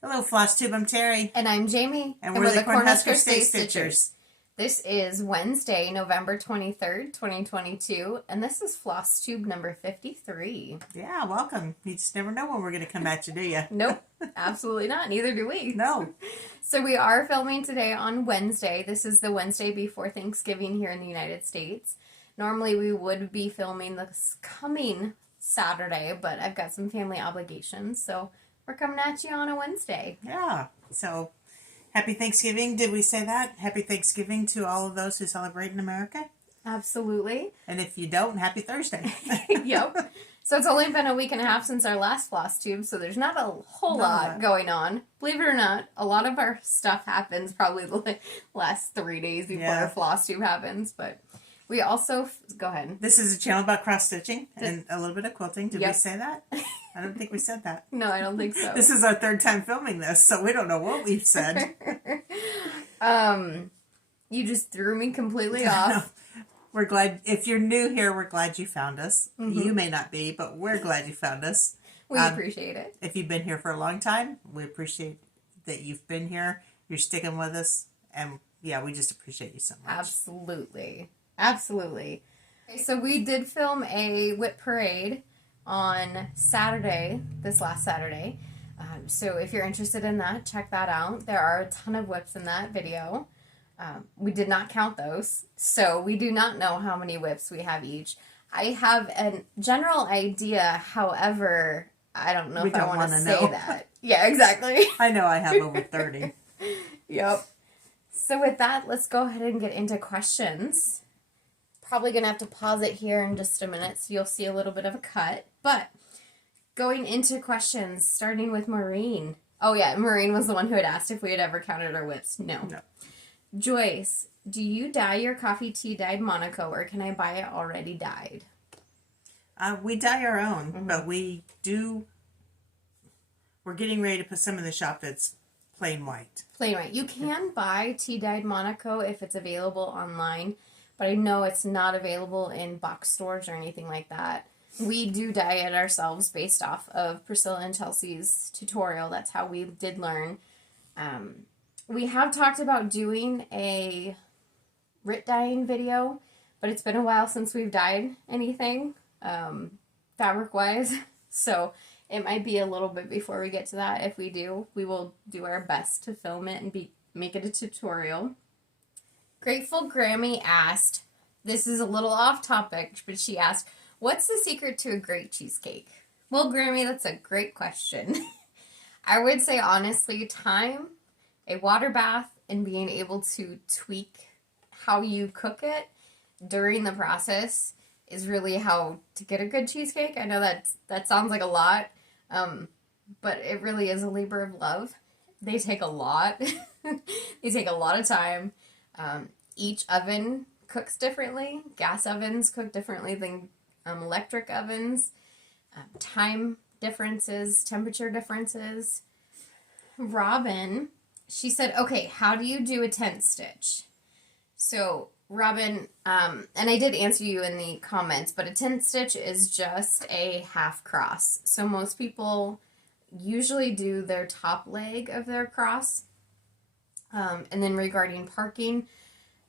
Hello, Flosstube. I'm Terry. And I'm Jamie. And we're the Cornhusker Stay Stitchers. This is Wednesday, November 23rd, 2022, and this is Flosstube number 53. Yeah, welcome. You just never know when we're going to come at you, do you? Nope, absolutely not. Neither do we. No. So we are filming today on Wednesday. This is the Wednesday before Thanksgiving here in the United States. Normally we would be filming this coming Saturday, but I've got some family obligations, so we're coming at you on a Wednesday. Yeah. So, happy Thanksgiving. Did we say that? Happy Thanksgiving to all of those who celebrate in America. Absolutely. And if you don't, happy Thursday. Yep. So it's only been a week and a half since our last Flosstube, so there's not a whole lot going on. Believe it or not, a lot of our stuff happens probably the last 3 days before our Flosstube happens, but we also... Go ahead. This is a channel about cross-stitching and a little bit of quilting. Did we say that? I don't think we said that. No, I don't think so. This is our third time filming this, so we don't know what we've said. You just threw me completely off. We're glad, if you're new here, we're glad you found us. Mm-hmm. You may not be, but we're glad you found us. We appreciate it. If you've been here for a long time, we appreciate that you've been here. You're sticking with us. And yeah, we just appreciate you so much. Absolutely. Absolutely. Okay, so we did film a whip parade on Saturday, this last Saturday. So if you're interested in that, check that out. There are a ton of whips in that video. We did not count those, so we do not know how many whips we have each. I have a general idea, however, I don't know if I want to say that. Yeah, exactly. I know I have over 30. Yep. So with that, let's go ahead and get into questions. Probably going to have to pause it here in just a minute, so you'll see a little bit of a cut. But going into questions, starting with Maureen. Oh yeah, Maureen was the one who had asked if we had ever counted our whips. No. Joyce, do you dye your coffee tea dyed Monaco, or can I buy it already dyed? We dye our own, but we're getting ready to put some in the shop that's plain white. Plain white. You can buy tea dyed Monaco if it's available online, but I know it's not available in box stores or anything like that. We do dye it ourselves based off of Priscilla and Chelsea's tutorial. That's how we did learn. We have talked about doing a Rit dyeing video, but it's been a while since we've dyed anything, fabric-wise. So it might be a little bit before we get to that. If we do, we will do our best to film it and make it a tutorial. Grateful Grammy asked, this is a little off topic, but she asked, what's the secret to a great cheesecake? Well, Grammy, that's a great question. I would say, honestly, time, a water bath, and being able to tweak how you cook it during the process is really how to get a good cheesecake. I know that sounds like a lot, but it really is a labor of love. They take a lot. They take a lot of time. Each oven cooks differently. Gas ovens cook differently than electric ovens. Time differences, temperature differences. Robin, she said, okay, how do you do a tent stitch? So, Robin, and I did answer you in the comments, but a tent stitch is just a half cross. So most people usually do their top leg of their cross. And then regarding parking,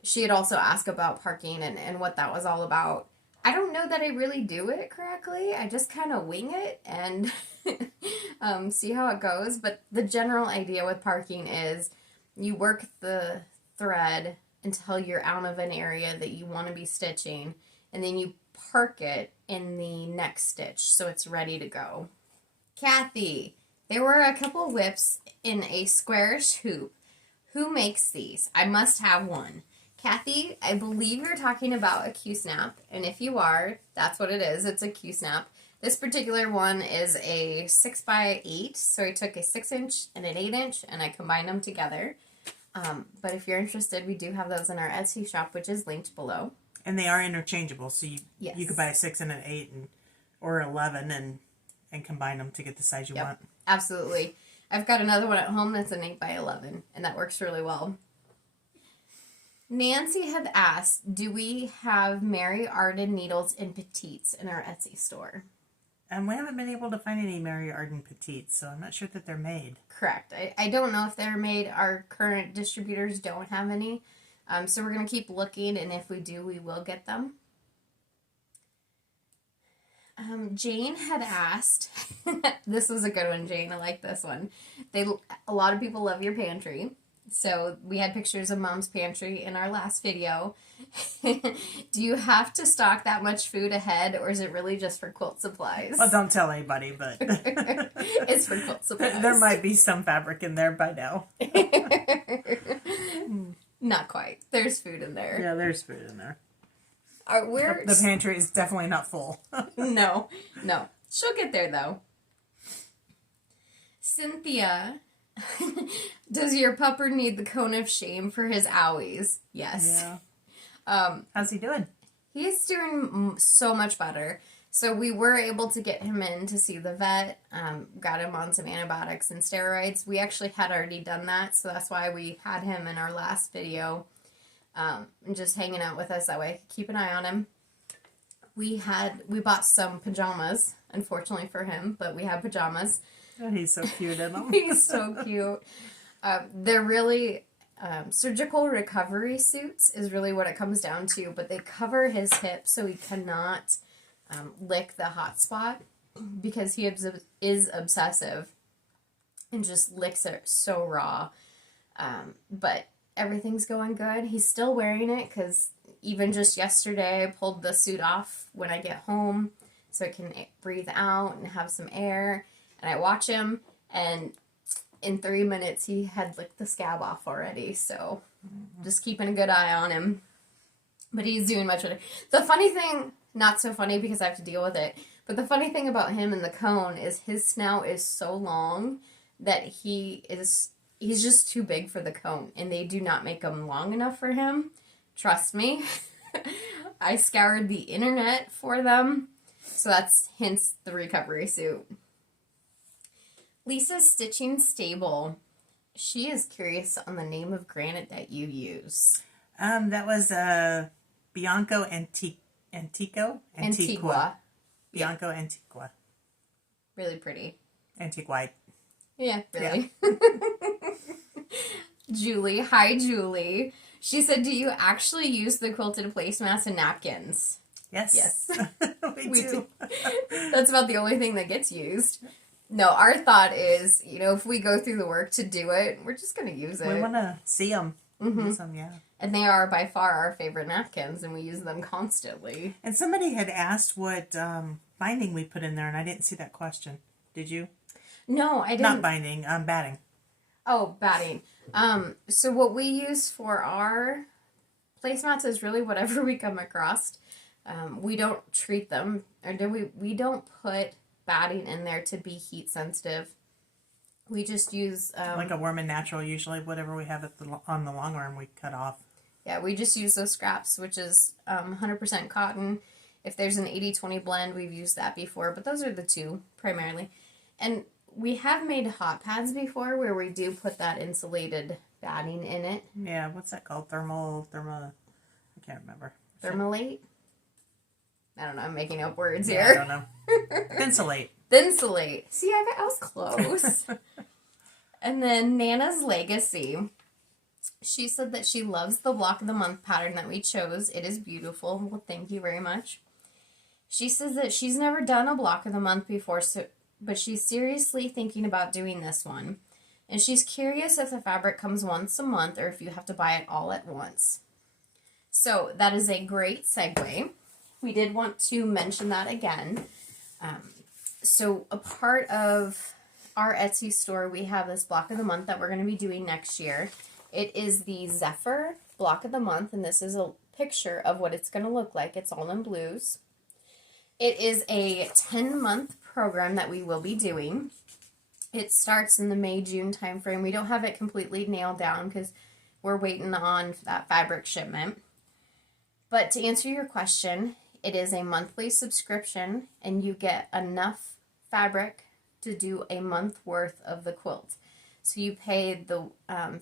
she had also asked about parking and what that was all about. I don't know that I really do it correctly. I just kind of wing it and see how it goes. But the general idea with parking is you work the thread until you're out of an area that you want to be stitching, and then you park it in the next stitch so it's ready to go. Kathy, there were a couple whips in a squarish hoop. Who makes these? I must have one. Kathy, I believe you're talking about a Q-snap, and if you are, that's what it is. It's a Q-snap. This particular one is a 6x8, so I took a 6-inch and an 8-inch, and I combined them together. But if you're interested, we do have those in our Etsy shop, which is linked below. And they are interchangeable, so you could buy a 6 and an 8 or 11 and combine them to get the size you want. Absolutely. I've got another one at home that's an 8x11, and that works really well. Nancy had asked, do we have Mary Arden needles in petites in our Etsy store? And we haven't been able to find any Mary Arden Petites, so I'm not sure that they're made. Correct. I don't know if they're made. Our current distributors don't have any. So we're going to keep looking, and if we do, we will get them. Jane had asked, this was a good one, Jane. I like this one. A lot of people love your pantry. So we had pictures of Mom's pantry in our last video. Do you have to stock that much food ahead, or is it really just for quilt supplies? Well, don't tell anybody, but it's for quilt supplies. There might be some fabric in there by now. Not quite. There's food in there. Yeah, there's food in there. The pantry is definitely not full. No. She'll get there, though. Cynthia, does your pupper need the cone of shame for his owies? Yes. Yeah. How's he doing? He's doing so much better. So we were able to get him in to see the vet, got him on some antibiotics and steroids. We actually had already done that, so that's why we had him in our last video, and just hanging out with us that way. Keep an eye on him. We bought some pajamas, unfortunately for him, but we have pajamas. Oh, he's so cute in them. He's so cute. They're really surgical recovery suits is really what it comes down to, but they cover his hips so he cannot lick the hot spot because he is obsessive and just licks it so raw. But everything's going good. He's still wearing it because even just yesterday I pulled the suit off when I get home so I can breathe out and have some air. And I watch him, and in 3 minutes he had licked the scab off already. So just keeping a good eye on him. But he's doing much better. The funny thing, not so funny because I have to deal with it, but the funny thing about him and the cone is his snout is so long that he's just too big for the cone, and they do not make them long enough for him. Trust me. I scoured the internet for them, so that's hence the recovery suit. Lisa's Stitching Stable. She is curious on the name of granite that you use. That was Bianco Antiqua. Bianco Antiqua. Really pretty. Antiquite. Yeah, really. Yeah. Julie. Hi, Julie. She said, do you actually use the quilted placemats and napkins? Yes. Yes. we do. That's about the only thing that gets used. No, our thought is, if we go through the work to do it, we're just going to use it. We want to see them. Mm-hmm. Use them, yeah. And they are by far our favorite napkins, and we use them constantly. And somebody had asked what binding we put in there, and I didn't see that question. Did you? No, I didn't. Not binding, batting. Oh, batting. So what we use for our placemats is really whatever we come across. We don't treat them, or we don't put batting in there to be heat sensitive. We just use like a Worm and Natural, usually whatever we have on the long arm we cut off. Yeah, we just use those scraps, which is 100% cotton. If there's an 80-20 blend, we've used that before, but those are the two primarily. And we have made hot pads before where we do put that insulated batting in it. Yeah, what's that called? I can't remember. Thermalate? I don't know, I'm making up words here. here. I don't know. Thinsulate. Thinsulate. See, I was close. And then Nana's Legacy. She said that she loves the Block of the Month pattern that we chose. It is beautiful. Well, thank you very much. She says that she's never done a Block of the Month before, but she's seriously thinking about doing this one. And she's curious if the fabric comes once a month or if you have to buy it all at once. So that is a great segue. We did want to mention that again. So a part of our Etsy store, we have this Block of the Month that we're going to be doing next year. It is the Zephyr Block of the Month, and this is a picture of what it's going to look like. It's all in blues. It is a 10-month program that we will be doing. It starts in the May-June timeframe. We don't have it completely nailed down because we're waiting on that fabric shipment. But to answer your question, it is a monthly subscription, and you get enough fabric to do a month worth of the quilt. So you pay the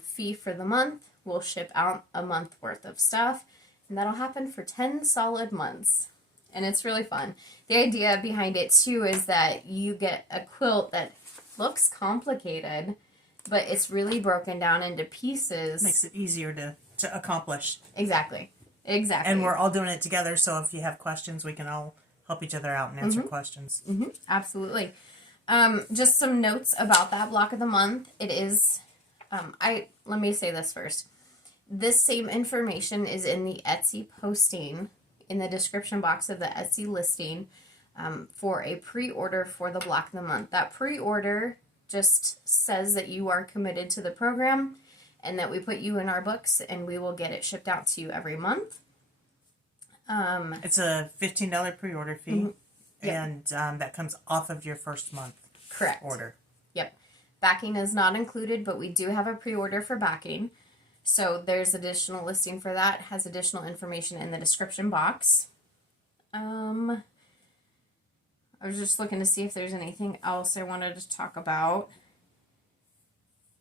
fee for the month. We'll ship out a month worth of stuff, and that'll happen for 10 solid months. and it's really fun. The idea behind it, too, is that you get a quilt that looks complicated, but it's really broken down into pieces. Makes it easier to accomplish. Exactly. And we're all doing it together, so if you have questions, we can all help each other out and answer questions. Mm-hmm. Absolutely. Just some notes about that block of the month. It is, let me say this first. This same information is in the Etsy posting, in the description box of the Etsy listing, for a pre-order for the block of the month. That pre-order just says that you are committed to the program and that we put you in our books and we will get it shipped out to you every month. It's a $15 pre-order fee, and that comes off of your first month. Correct. Order. Yep. Backing is not included, but we do have a pre-order for backing. So there's additional listing for that. It has additional information in the description box. I was just looking to see if there's anything else I wanted to talk about.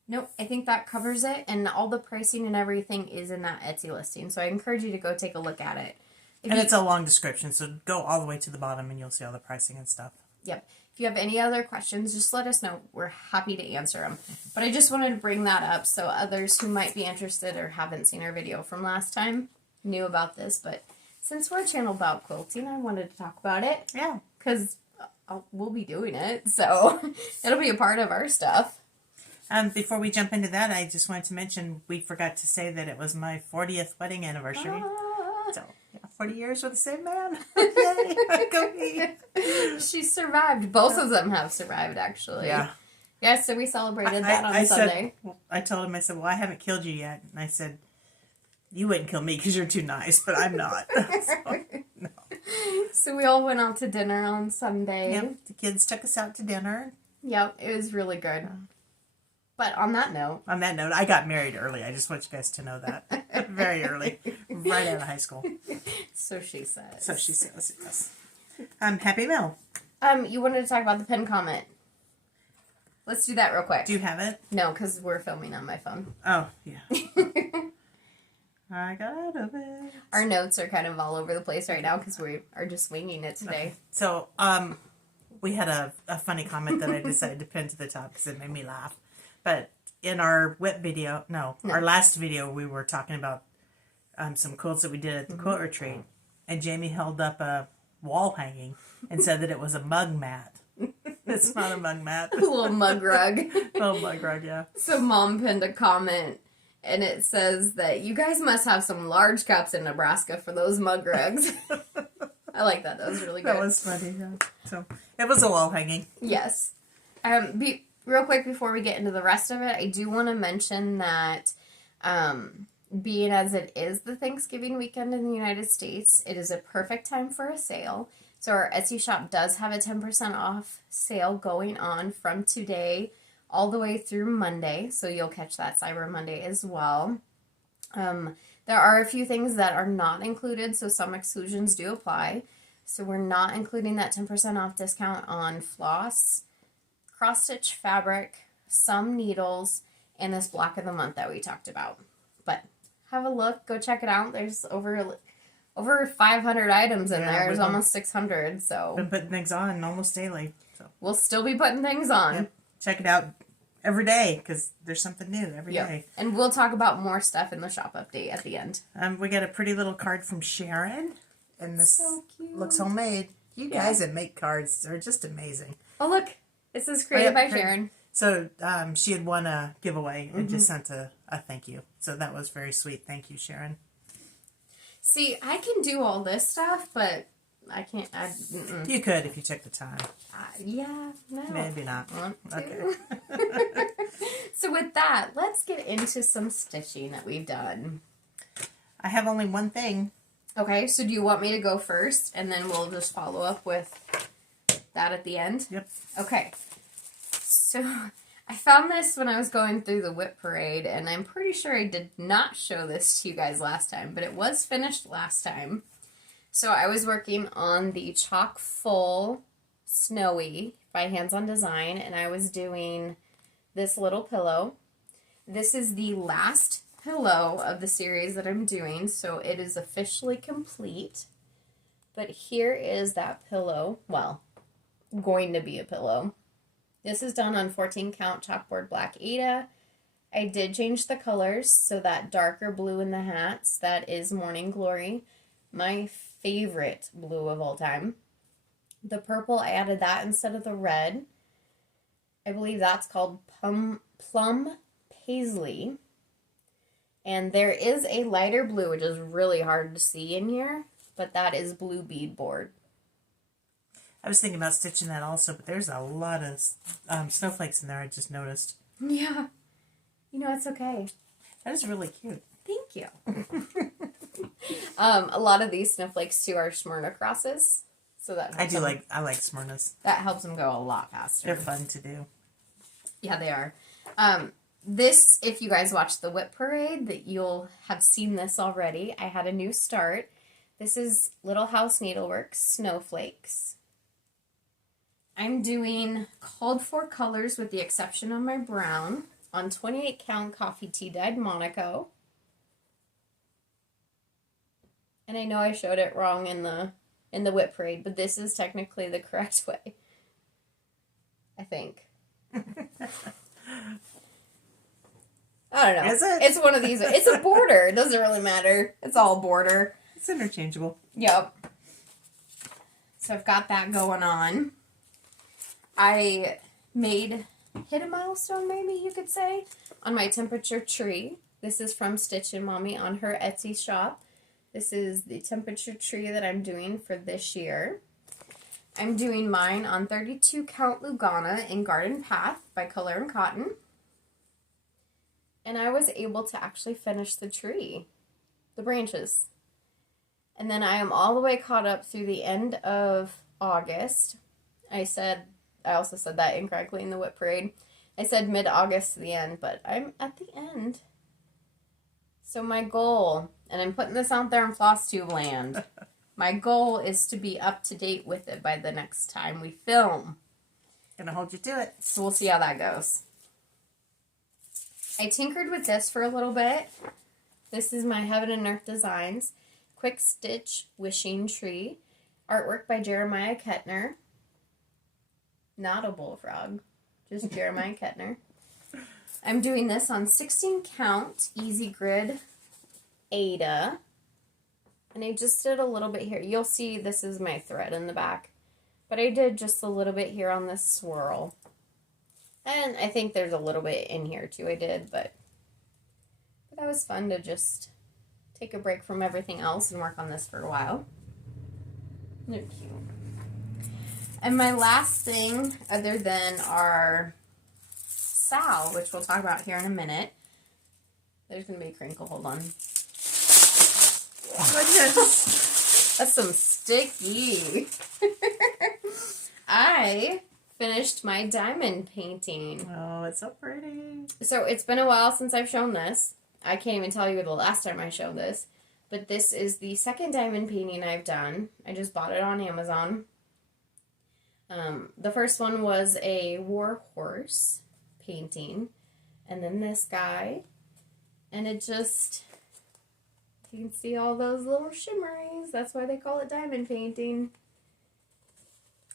Nope, I think that covers it, and all the pricing and everything is in that Etsy listing. So I encourage you to go take a look at it. It's a long description, so go all the way to the bottom and you'll see all the pricing and stuff. Yep. If you have any other questions, just let us know. We're happy to answer them. But I just wanted to bring that up so others who might be interested or haven't seen our video from last time knew about this. But since we're a channel about quilting, I wanted to talk about it. Yeah. Because we'll be doing it, so it'll be a part of our stuff. Before we jump into that, I just wanted to mention we forgot to say that it was my 40th wedding anniversary. So, 40 years with the same man. Yay! Go me! She survived. Both of them have survived, actually. Yeah. Yeah, so we celebrated that on Sunday. I told him, I said, well, I haven't killed you yet. And I said, you wouldn't kill me because you're too nice, but I'm not. So, no. So we all went out to dinner on Sunday. Yep, the kids took us out to dinner. Yep, it was really good. But on that note, I got married early. I just want you guys to know that. Very early. Right out of high school. So she says. So she says, yes. Happy Mail. You wanted to talk about the pin comment. Let's do that real quick. Do you have it? No, because we're filming on my phone. Oh, yeah. I got out of it. Our notes are kind of all over the place right now because we are just winging it today. Okay. So, we had a funny comment that I decided to pin to the top because it made me laugh. But in our whip video, our last video, we were talking about some quilts that we did at the quilt retreat. And Jamie held up a wall hanging and said that it was a mug mat. It's not a mug mat. A little mug rug. Little mug rug, yeah. So Mom pinned a comment, and it says that you guys must have some large cups in Nebraska for those mug rugs. I like that. That was really good. That was funny, yeah. So, it was a wall hanging. Yes. Real quick before we get into the rest of it, I do want to mention that being as it is the Thanksgiving weekend in the United States, it is a perfect time for a sale. So our Etsy shop does have a 10% off sale going on from today all the way through Monday. So you'll catch that Cyber Monday as well. There are a few things that are not included, so some exclusions do apply. So we're not including that 10% off discount on floss, cross-stitch fabric, some needles, and this block of the month that we talked about. But have a look. Go check it out. There's over 500 items in there. There's almost 600. So been putting things on almost daily. So we'll still be putting things on. Yep. Check it out every day because there's something new every day. And we'll talk about more stuff in the shop update at the end. We got a pretty little card from Sharon. And this so cute. Looks homemade. You guys that make cards are just amazing. Oh, look. This is created by Sharon. So she had won a giveaway and just sent a thank you. So that was very sweet. Thank you, Sharon. See, I can do all this stuff, but I can't. You could if you took the time. Yeah, no. Maybe not. Okay. So with that, let's get into some stitching that we've done. I have only one thing. Okay, so do you want me to go first, and then we'll just follow up with that at the end? Yep. Okay. So I found this when I was going through the whip parade, and I'm pretty sure I did not show this to you guys last time, but it was finished last time. So I was working on the Chock Full Snowy by Hands On Design, and I was doing this little pillow. This is the last pillow of the series that I'm doing, so it is officially complete. But here is that pillow. Well, going to be a pillow. This is done on 14 count chalkboard black Ada. I did change the colors, so that darker blue in the hats, that is Morning Glory. My favorite blue of all time. The purple, I added that instead of the red. I believe that's called Plum Paisley. And there is a lighter blue, which is really hard to see in here, but that is blue beadboard. I was thinking about stitching that also, but there's a lot of snowflakes in there, I just noticed. Yeah. You know, it's okay. That is really cute. Thank you. A lot of these snowflakes, too, are Smyrna crosses. So that I like Smyrnas. That helps them go a lot faster. They're fun to do. Yeah, they are. This, if you guys watch the Whip Parade, that you'll have seen this already. I had a new start. This is Little House Needleworks Snowflakes. I'm doing called for colors with the exception of my brown on 28 count Kofi tea dyed Monaco. And I know I showed it wrong in the Whip Parade, but this is technically the correct way. I think. I don't know. Is it? It's one of these. It's a border. It doesn't really matter. It's all border. It's interchangeable. Yep. So I've got that going on. I hit a milestone, maybe you could say, on my temperature tree. This is from Stitchin' Mommy on her Etsy shop. This is the temperature tree that I'm doing for this year. I'm doing mine on 32 count Lugana in Garden Path by Color and Cotton. And I was able to actually finish the tree, the branches. And then I am all the way caught up through the end of August. I also said that incorrectly in the Whip Parade. I said mid-August to the end, but I'm at the end. So my goal, and I'm putting this out there in Flosstube land, my goal is to be up to date with it by the next time we film. Gonna hold you to it. So we'll see how that goes. I tinkered with this for a little bit. This is my Heaven and Earth Designs Quick Stitch Wishing Tree. Artwork by Jeremiah Kettner. Not a bullfrog, just Jeremiah Kettner. I'm doing this on 16 count Easy Grid Ada. And I just did a little bit here. You'll see this is my thread in the back. But I did just a little bit here on this swirl. And I think there's a little bit in here too I did, but that was fun to just take a break from everything else and work on this for a while. They're cute. And my last thing, other than our Sal, which we'll talk about here in a minute. There's going to be a crinkle. Hold on. Goodness. That's some sticky. I finished my diamond painting. Oh, it's so pretty. So it's been a while since I've shown this. I can't even tell you the last time I showed this. But this is the second diamond painting I've done. I just bought it on Amazon. The first one was a war horse painting. And then this guy. And it just... You can see all those little shimmeries. That's why they call it diamond painting.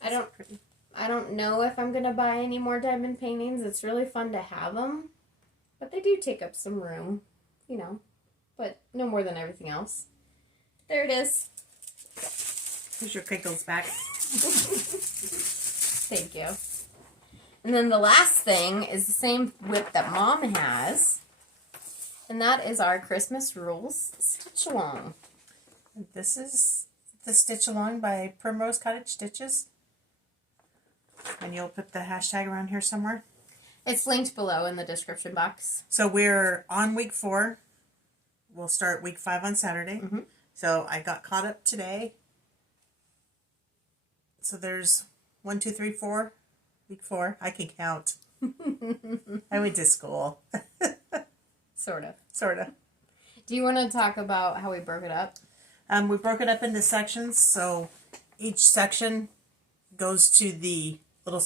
I don't know if I'm going to buy any more diamond paintings. It's really fun to have them. But they do take up some room, you know. But no more than everything else. There it is. Here's your crinkles back. Thank you. And then the last thing is the same whip that Mom has. And that is our Christmas Rules Stitch Along. This is the Stitch Along by Primrose Cottage Stitches. And you'll put the hashtag around here somewhere. It's linked below in the description box. So we're on week 4. We'll start week 5 on Saturday. Mm-hmm. So I got caught up today. So there's 1, 2, 3, 4. Week 4. I can count. I went to school. Sort of. Sort of. Do you want to talk about how we broke it up? We broke it up into sections. So each section goes to the little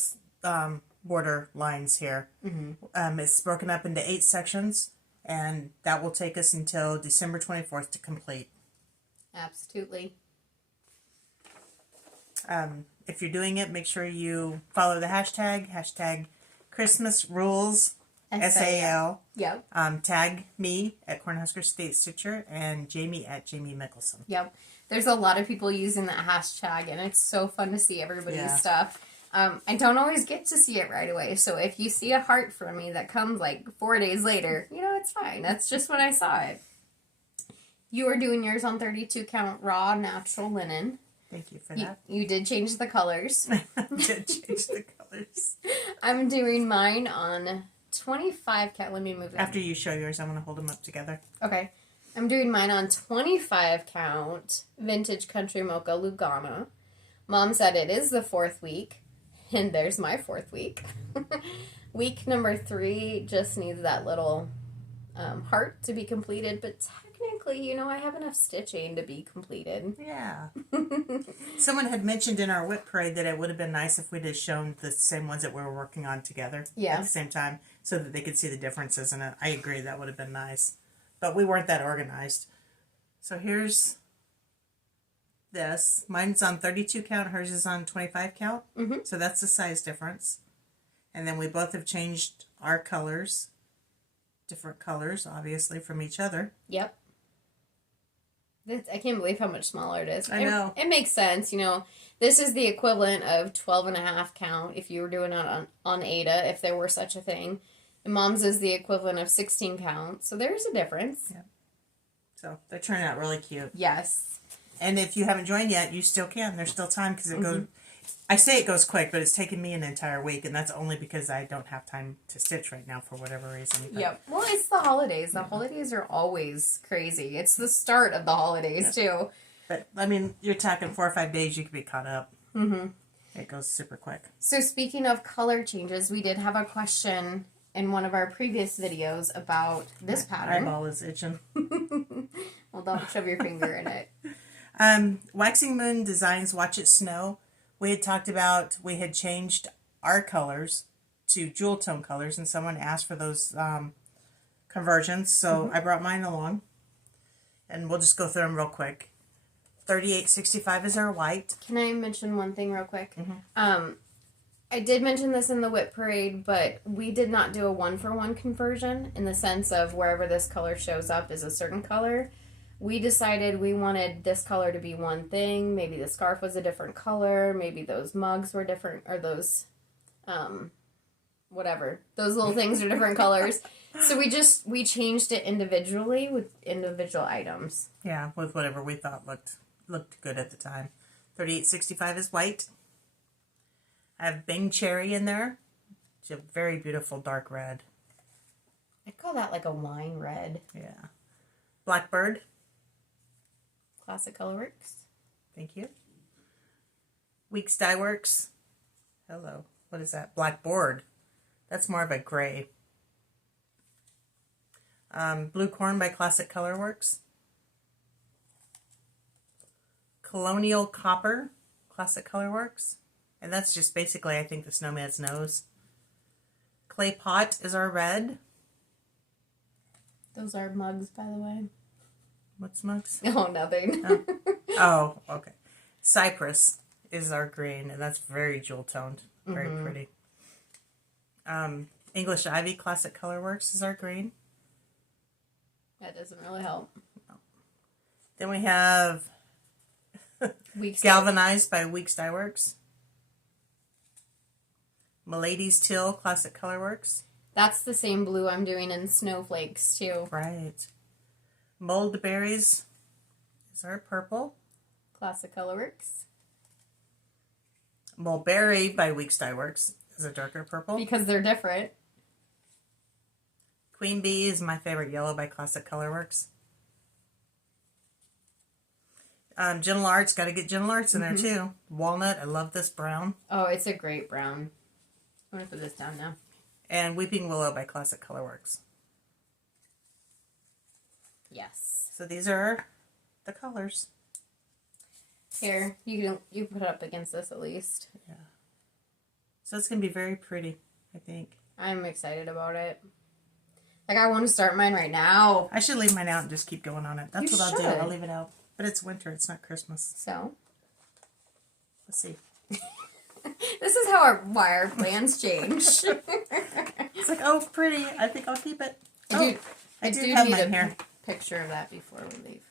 border lines here. Mm-hmm. It's broken up into 8 sections. And that will take us until December 24th to complete. Absolutely. If you're doing it, make sure you follow the hashtag Christmas Rules SAL. Yep. Tag me at Cornhusker State Stitcher and Jamie at Jamie Mickelson. Yep. There's a lot of people using that hashtag, and it's so fun to see everybody's stuff. I don't always get to see it right away, so if you see a heart from me that comes like 4 days later, it's fine. That's just when I saw it. You are doing yours on 32 count raw natural linen. Thank you for that. You did change the colors. I did change the colors. I'm doing mine on 25 count. Let me move it. After you show yours, I'm going to hold them up together. Okay. I'm doing mine on 25 count vintage country mocha Lugana. Mom said it is the 4th week. And there's my 4th week. Week number 3 just needs that little heart to be completed. But technically, I have enough stitching to be completed. Yeah. Someone had mentioned in our whip parade that it would have been nice if we'd have shown the same ones that we were working on together at the same time so that they could see the differences in it. I agree, that would have been nice. But we weren't that organized. So here's this. Mine's on 32 count. Hers is on 25 count. Mm-hmm. So that's the size difference. And then we both have changed our colors. Different colors, obviously, from each other. Yep. I can't believe how much smaller it is. I know. It makes sense. This is the equivalent of 12.5 count if you were doing it on Ada, if there were such a thing. And Mom's is the equivalent of 16 count. So there's a difference. Yeah. So they're turning out really cute. Yes. And if you haven't joined yet, you still can. There's still time because it goes... I say it goes quick, but it's taken me an entire week, and that's only because I don't have time to stitch right now for whatever reason. Yep. Well, it's the holidays. The holidays are always crazy. It's the start of the holidays, too. But, you're talking 4 or 5 days, you could be caught up. Mm-hmm. It goes super quick. So, speaking of color changes, we did have a question in one of our previous videos about this pattern. My eyeball is itching. Well, don't shove your finger in it. Waxing Moon Designs Watch It Snow. We had talked about, we had changed our colors to jewel tone colors, and someone asked for those conversions, so I brought mine along, and we'll just go through them real quick. 3865 is our white. Can I mention one thing real quick? Mm-hmm. I did mention this in the whip parade, but we did not do a 1-for-1 conversion in the sense of wherever this color shows up is a certain color. We decided we wanted this color to be one thing. Maybe the scarf was a different color. Maybe those mugs were different, or those, whatever. Those little things are different colors. So we changed it individually with individual items. Yeah, with whatever we thought looked good at the time. 3865 is white. I have Bing Cherry in there. It's a very beautiful dark red. I'd call that like a wine red. Yeah. Blackbird. Classic Colorworks. Thank you. Weeks Dye Works. Hello. What is that? Blackboard. That's more of a gray. Blue Corn by Classic Colorworks. Colonial Copper, Classic Colorworks. And that's just basically, I think, the snowman's nose. Clay Pot is our red. Those are mugs, by the way. What's mugs? Oh, nothing. Oh, okay. Cypress is our green, and that's very jewel toned. Very pretty. English Ivy Classic Colorworks is our green. That doesn't really help. No. Then we have Weeks Galvanized by Weeks Dye Works. Milady's Till Classic Colorworks. That's the same blue I'm doing in Snowflakes, too. Right. Mulled Berries is our purple. Classic Colorworks. Mulberry by Weeks Dye Works is a darker purple. Because they're different. Queen Bee is my favorite yellow by Classic Colorworks. Gentle Arts, got to get Gentle Arts in there too. Walnut, I love this brown. Oh, it's a great brown. I'm going to put this down now. And Weeping Willow by Classic Colorworks. Yes. So these are the colors. Here, you can put it up against this at least. Yeah. So it's going to be very pretty, I think. I'm excited about it. Like, I want to start mine right now. I should leave mine out and just keep going on it. That's You what I'll do. should. I'll leave it out. But it's winter. It's not Christmas. So, Let's see. This is how why our plans change. It's like, oh, pretty. I think I'll keep it. I do have need mine a here. picture of that before we leave.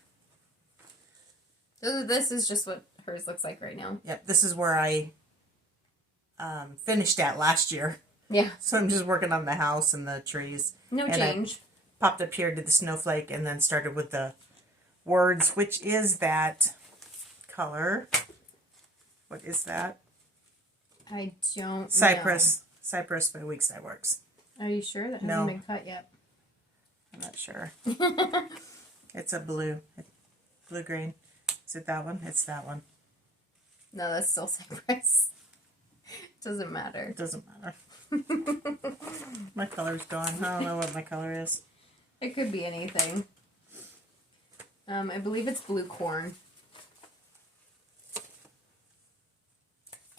This is just what hers looks like right now. Yep, this is where I finished at last year. Yeah. So I'm just working on the house and the trees. No and change. I popped up here, did the snowflake, and then started with the words, which is that color. What is that? I don't Cypress. Know. Cypress by Weekside Works. Are you sure? That hasn't been cut yet. I'm not sure. It's a blue. Blue-green. Is it that one? It's that one. No, that's still Cypress. Doesn't matter. It doesn't matter. My color's gone. I don't know what my color is. It could be anything. I believe it's blue corn.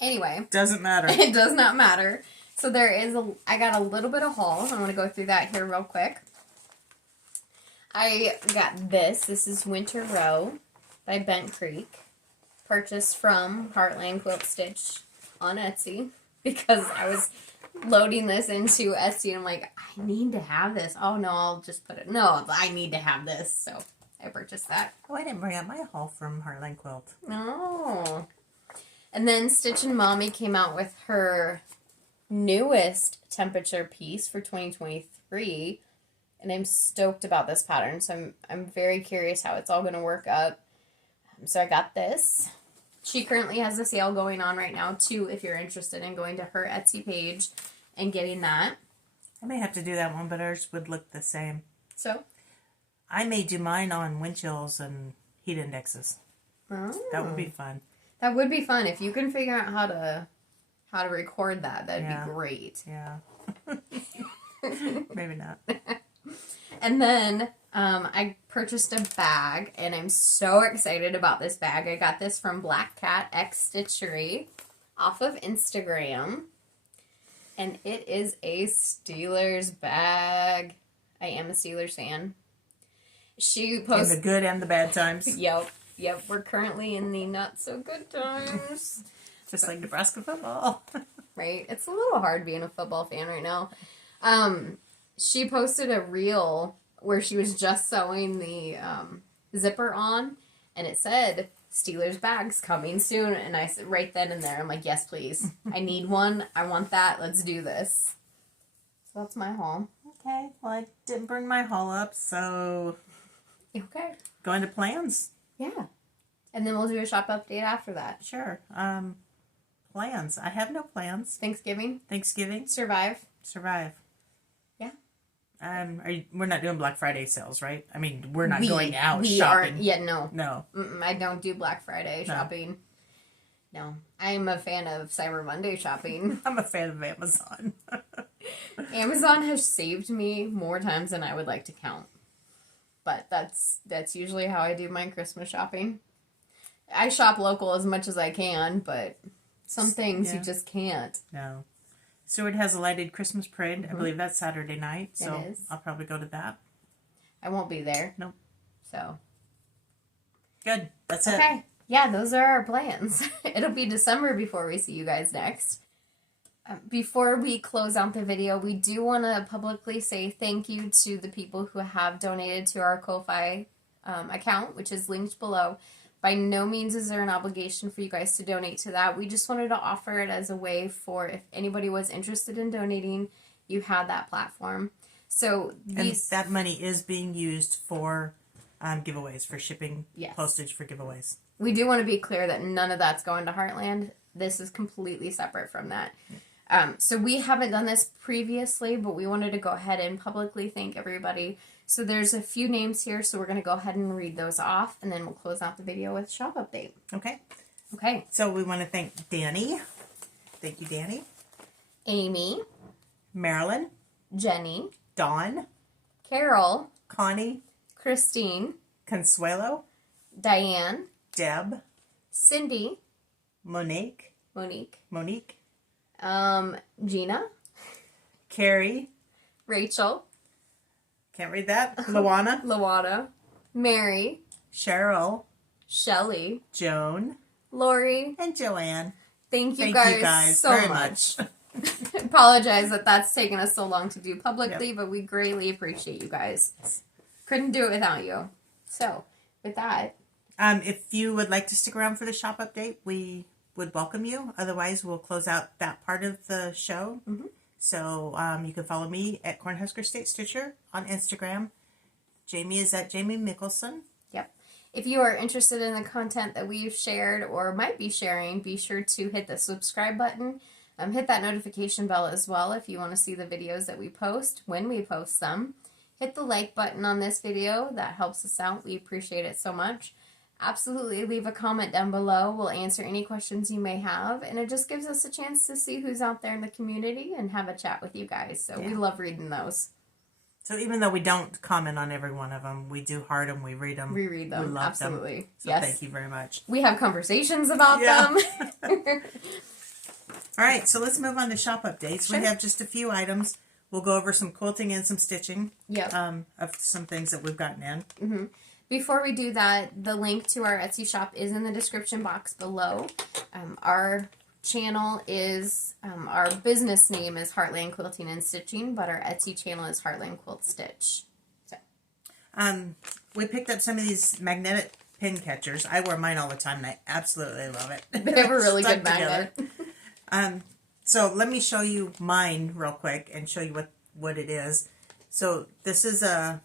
Anyway. Doesn't matter. It does not matter. So there is I got a little bit of haul. I'm going to go through that here real quick. I got this. This is Winter Row by Bent Creek. Purchased from Heartland Quilt Stitch on Etsy. Because I was loading this into Etsy and I'm like, I need to have this. Oh no, I'll just put it. No, I need to have this. So I purchased that. Oh, I didn't bring out my haul from Heartland Quilt. Oh. And then Stitch and Mommy came out with her newest temperature piece for 2023. And I'm stoked about this pattern. So I'm very curious how it's all going to work up. So I got this. She currently has a sale going on right now, too, if you're interested in going to her Etsy page and getting that. I may have to do that one, but ours would look the same. So? I may do mine on wind chills and heat indexes. Oh. That would be fun. That would be fun. If you can figure out how to record that, that'd be great. Yeah. Maybe not. And then I purchased a bag, and I'm so excited about this bag. I got this from Black Cat X Stitchery off of Instagram, and it is a Steelers bag. I am a Steelers fan. She posted in the good and the bad times. Yep. We're currently in the not so good times. Just like Nebraska football. Right? It's a little hard being a football fan right now. She posted a reel where she was just sewing the zipper on, and it said, Steelers bags coming soon. And I said, right then and there, I'm like, yes, please. I need one. I want that. Let's do this. So that's my haul. Okay. Well, I didn't bring my haul up, so... Okay. Going to plans? Yeah. And then we'll do a shop update after that. Sure. Plans. I have no plans. Thanksgiving. Survive. Yeah. We're not doing Black Friday sales, right? I mean, we're not going out shopping. No. No. I don't do Black Friday shopping. No. I'm a fan of Cyber Monday shopping. I'm a fan of Amazon. Amazon has saved me more times than I would like to count. But that's usually how I do my Christmas shopping. I shop local as much as I can, but some things you just can't. No. Seward has a lighted Christmas parade. Mm-hmm. I believe that's Saturday night, so it is. I'll probably go to that. I won't be there. Nope. So. Good. That's it. Okay. Yeah, those are our plans. It'll be December before we see you guys next. Before we close out the video, we do want to publicly say thank you to the people who have donated to our Kofi account, which is linked below. By no means is there an obligation for you guys to donate to that. We just wanted to offer it as a way for if anybody was interested in donating, you had that platform. So and that money is being used for giveaways, for shipping, postage for giveaways. We do want to be clear that none of that's going to Heartland. This is completely separate from that. So we haven't done this previously, but we wanted to go ahead and publicly thank everybody. So there's a few names here, so we're going to go ahead and read those off, and then we'll close out the video with shop update. Okay. Okay. So we want to thank Danny. Thank you, Danny. Amy. Marilyn. Jenny. Dawn. Carol. Connie. Christine. Consuelo. Diane. Deb. Cindy. Monique. Gina. Carrie. Rachel. Can't read that. Luana. Mary. Cheryl. Shelley. Joan. Lori, and Joanne. Thank you guys so very much. Apologize that that's taken us so long to do publicly, but we greatly appreciate you guys. Couldn't do it without you. So, with that, if you would like to stick around for the shop update, we would welcome you. Otherwise, we'll close out that part of the show. So you can follow me at Cornhusker State Stitcher on Instagram. Jamie is at Jamie Mickelson. Yep. If you are interested in the content that we've shared or might be sharing, be sure to hit the subscribe button. Hit that notification bell as well if you want to see the videos that we post when we post them. Hit the like button on this video. That helps us out. We appreciate it so much. Absolutely leave a comment down below. We'll answer any questions you may have, and it just gives us a chance to see who's out there in the community and have a chat with you guys. So we love reading those. So even though we don't comment on every one of them, we do heart them, we read them. We read them, we love absolutely. Them. So thank you very much. We have conversations about them. All right, so let's move on to shop updates. Sure. We have just a few items. We'll go over some quilting and some stitching of some things that we've gotten in. Before we do that, the link to our Etsy shop is in the description box below. Our channel is, our business name is Heartland Quilting and Stitching, but our Etsy channel is Heartland Quilt Stitch. So. We picked up some of these magnetic pin catchers. I wear mine all the time, and I absolutely love it. They have a really good magnet. So let me show you mine real quick and show you what it is. So this is a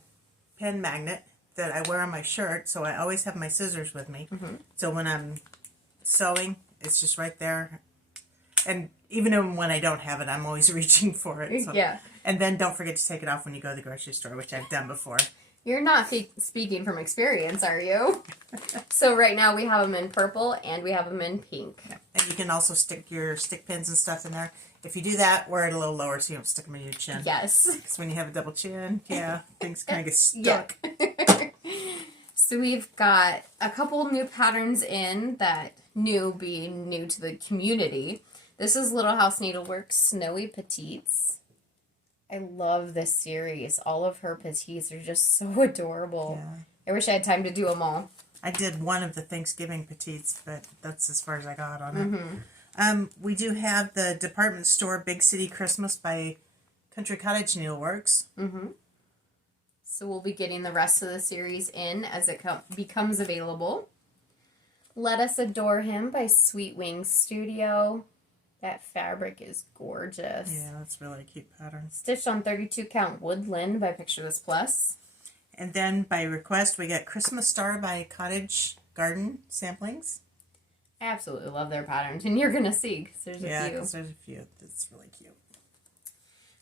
pen magnet that I wear on my shirt, so I always have my scissors with me. So when I'm sewing, it's just right there. And even when I don't have it, I'm always reaching for it. So. Yeah. And then don't forget to take it off when you go to the grocery store, which I've done before. You're not speaking from experience, are you? So right now we have them in purple and we have them in pink. Yeah. And you can also stick your stick pins and stuff in there. If you do that, wear it a little lower so you don't stick them in your chin. Yes. Because when you have a double chin, things kind of get stuck. So we've got a couple new patterns in that being new to the community. This is Little House Needleworks Snowy Petites. I love this series. All of her petites are just so adorable. Yeah. I wish I had time to do them all. I did one of the Thanksgiving petites, but that's as far as I got on it. We do have the department store Big City Christmas by Country Cottage Needleworks. So we'll be getting the rest of the series in as it becomes available. Let Us Adore Him by Sweet Wings Studio. That fabric is gorgeous. Yeah, that's really a cute pattern. Stitched on 32 count Woodland by Picture This Plus. And then by request, we got Christmas Star by Cottage Garden Samplings. I absolutely love their patterns, and you're going to see because there's a few. Yeah, because there's a few. That's really cute.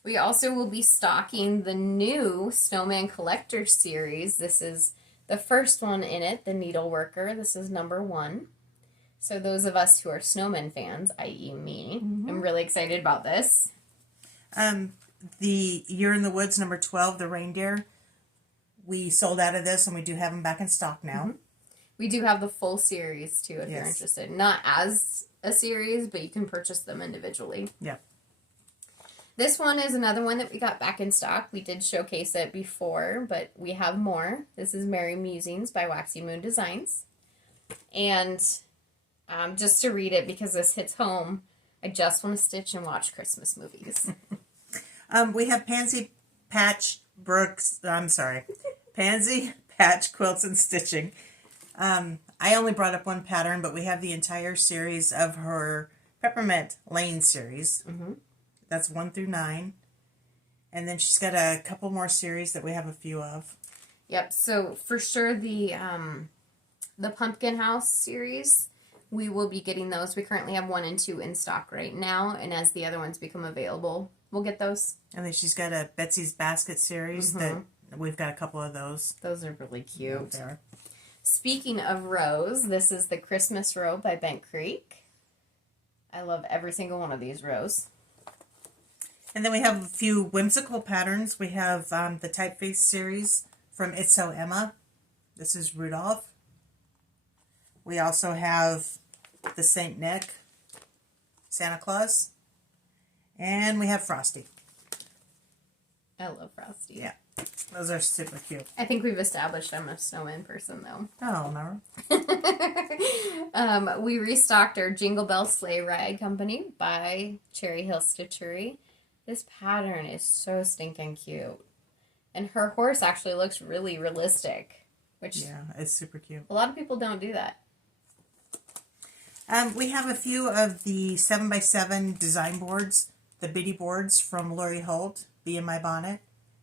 We also will be stocking the new Snowman Collector series. This is the first one in it, the Needleworker. This is number 1. So those of us who are snowman fans, i.e. me, I'm really excited about this. The Year in the Woods, number 12, the reindeer. We sold out of this, and we do have them back in stock now. We do have the full series, too, if you're interested. Not as a series, but you can purchase them individually. Yeah. This one is another one that we got back in stock. We did showcase it before, but we have more. This is Merry Musings by Waxy Moon Designs. And just to read it, because this hits home, I just want to stitch and watch Christmas movies. We have Pansy Patch Quilts and Stitching. I only brought up one pattern, but we have the entire series of her Peppermint Lane series. That's 1 through 9. And then she's got a couple more series that we have a few of. Yep, so for sure the Pumpkin House series, we will be getting those. We currently have 1 and 2 in stock right now, and as the other ones become available, we'll get those. And then she's got a Betsy's Basket series that we've got a couple of those. Those are really cute. They are. Speaking of rows, this is the Christmas row by Bent Creek. I love every single one of these rows. And then we have a few whimsical patterns. We have the Typeface series from It's So Emma. This is Rudolph. We also have the Saint Nick, Santa Claus. And we have Frosty. I love Frosty. Yeah. Those are super cute. I think we've established I'm a snowman person, though. Oh, no. We restocked our Jingle Bell Sleigh Rag Company by Cherry Hill Stitchery. This pattern is so stinking cute. And her horse actually looks really realistic. Which, yeah, it's super cute. A lot of people don't do that. We have a few of the 7x7 design boards, the bitty boards from Lori Holt, Be in My Bonnet.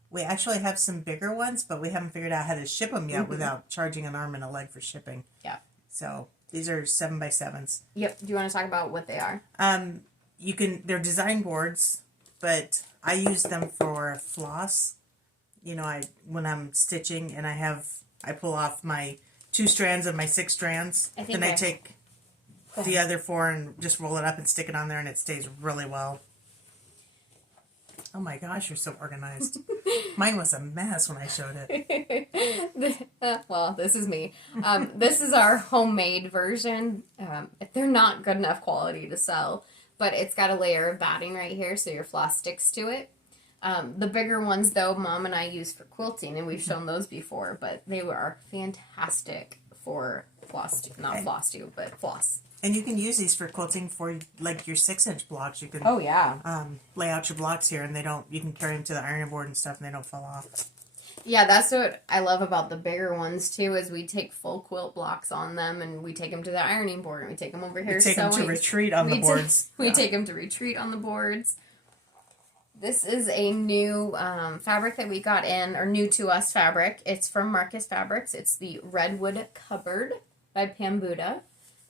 We actually have some bigger ones, but we haven't figured out how to ship them yet without charging an arm and a leg for shipping. Yeah. So these are 7x7s. Yep. Do you want to talk about what they are? They're design boards, but I use them for floss. You know, when I'm stitching and I pull off my 2 strands of my 6 strands. I take the other 4 and just roll it up and stick it on there, and it stays really well. Oh my gosh, you're so organized. Mine was a mess when I showed it. Well, this is me. This is our homemade version. They're not good enough quality to sell, but it's got a layer of batting right here so your floss sticks to it. The bigger ones, though, Mom and I use for quilting, and we've shown those before, but they are fantastic for Flosstube, but floss. And you can use these for quilting for, like, your 6-inch blocks. You can lay out your blocks here, and you can carry them to the ironing board and stuff, and they don't fall off. Yeah, that's what I love about the bigger ones, too, is we take full quilt blocks on them, and we take them to the ironing board, and we take them over here. We take them to retreat on the boards. We take them to retreat on the boards. This is a new fabric that we got in, or new to us fabric. It's from Marcus Fabrics. It's the Redwood Cupboard by Pambuda.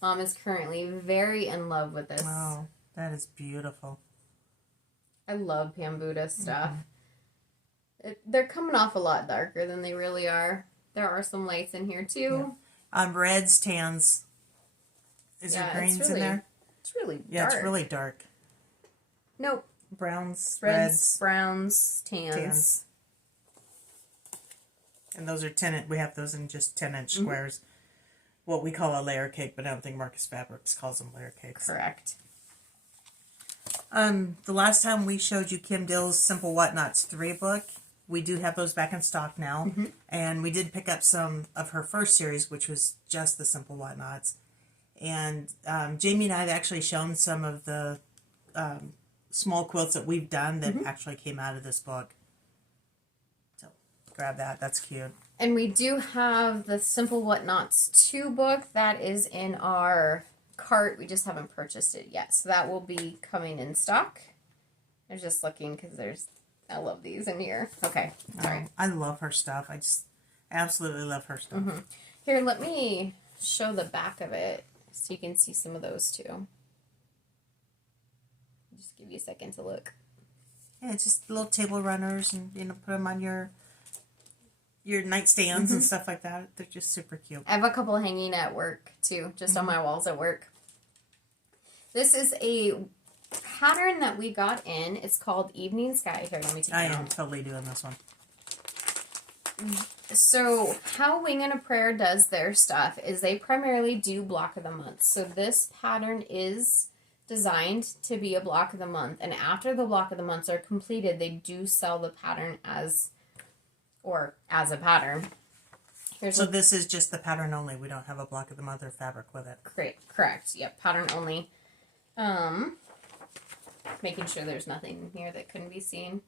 Mom is currently very in love with this. Wow, that is beautiful. I love Pambuda stuff. They're coming off a lot darker than they really are. There are some lights in here, too. Yeah. Reds, tans. Is there greens in there? It's really dark. Yeah, it's really dark. Nope. Browns, reds, browns, tans. And those are 10. We have those in just 10-inch squares. What we call a layer cake, but I don't think Marcus Fabrics calls them layer cakes. Correct. The last time we showed you Kim Dill's Simple Whatnots 3 book, we do have those back in stock now. And we did pick up some of her first series, which was just the Simple Whatnots. And Jamie and I have actually shown some of the small quilts that we've done that actually came out of this book. So grab that. That's cute. And we do have the Simple Whatnots 2 book that is in our cart. We just haven't purchased it yet. So that will be coming in stock. I was just looking because I love these in here. Okay. Sorry. I love her stuff. I just absolutely love her stuff. Here, let me show the back of it so you can see some of those too. Just give you a second to look. Yeah, it's just little table runners, and put them on your nightstands and stuff like that. They're just super cute. I have a couple hanging at work too, just on my walls at work. This is a pattern that we got in. It's called Evening Sky. Here, let me take it I out. am totally doing this one. So how Wing and a Prayer does their stuff is they primarily do block of the month. So this pattern is designed to be a block of the month, and after the block of the months are completed, they do sell the pattern as a pattern. So this is just the pattern only. We don't have a block of the month or fabric with it. Correct. Yep, pattern only. Making sure there's nothing here that couldn't be seen.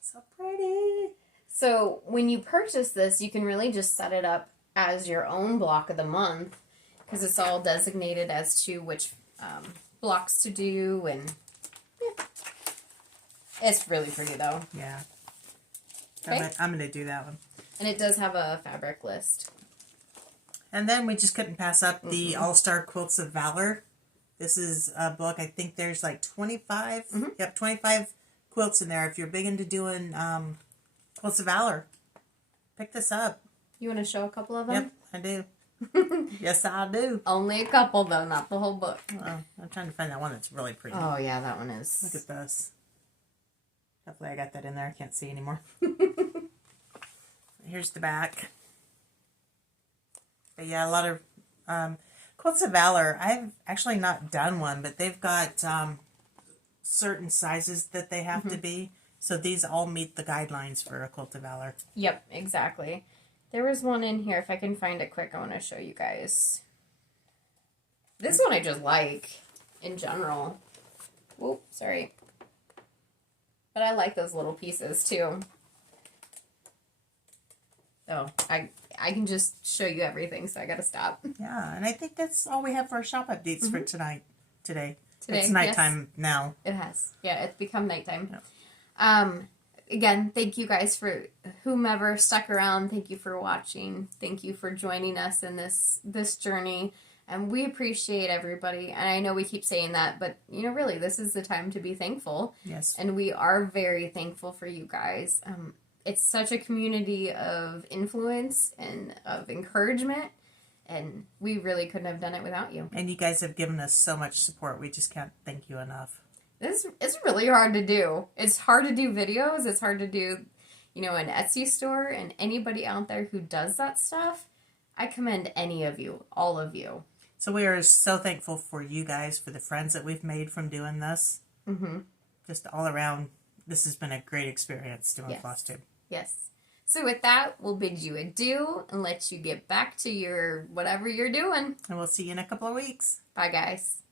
So pretty. So when you purchase this, you can really just set it up as your own block of the month, because it's all designated as to which blocks to do, and yeah. It's really pretty though. Yeah. Okay. I'm going to do that one. And it does have a fabric list. And then we just couldn't pass up the All-Star Quilts of Valor. This is a book. I think there's like 25. Yep, 25 quilts in there. If you're big into doing Quilts of Valor, pick this up. You want to show a couple of them? Yep, I do. Yes, I do. Only a couple, though, not the whole book. I'm trying to find that one that's really pretty. Oh, yeah, that one is. Look at this. Hopefully I got that in there. I can't see anymore. Here's the back. But yeah, a lot of Quilts of Valor. I've actually not done one, but they've got certain sizes that they have to be. So these all meet the guidelines for a Quilt of Valor. Yep, exactly. There was one in here. If I can find it quick, I want to show you guys. This one I just like in general. Whoop, sorry. But I like those little pieces too. So I can just show you everything, so I gotta stop. Yeah, and I think that's all we have for our shop updates for today. Today, it's nighttime now. It has. Yeah, it's become nighttime. Yeah. Again, thank you guys for whomever stuck around. Thank you for watching. Thank you for joining us in this journey. And we appreciate everybody. And I know we keep saying that, but, you know, really, this is the time to be thankful. Yes. And we are very thankful for you guys. It's such a community of influence and of encouragement. And we really couldn't have done it without you. And you guys have given us so much support. We just can't thank you enough. It's really hard to do. It's hard to do videos. It's hard to do, you know, an Etsy store. And anybody out there who does that stuff, I commend any of you, all of you. So we are so thankful for you guys, for the friends that we've made from doing this. Mm-hmm. Just all around, this has been a great experience doing Flosstube. Yes. So with that, we'll bid you adieu and let you get back to your whatever you're doing. And we'll see you in a couple of weeks. Bye, guys.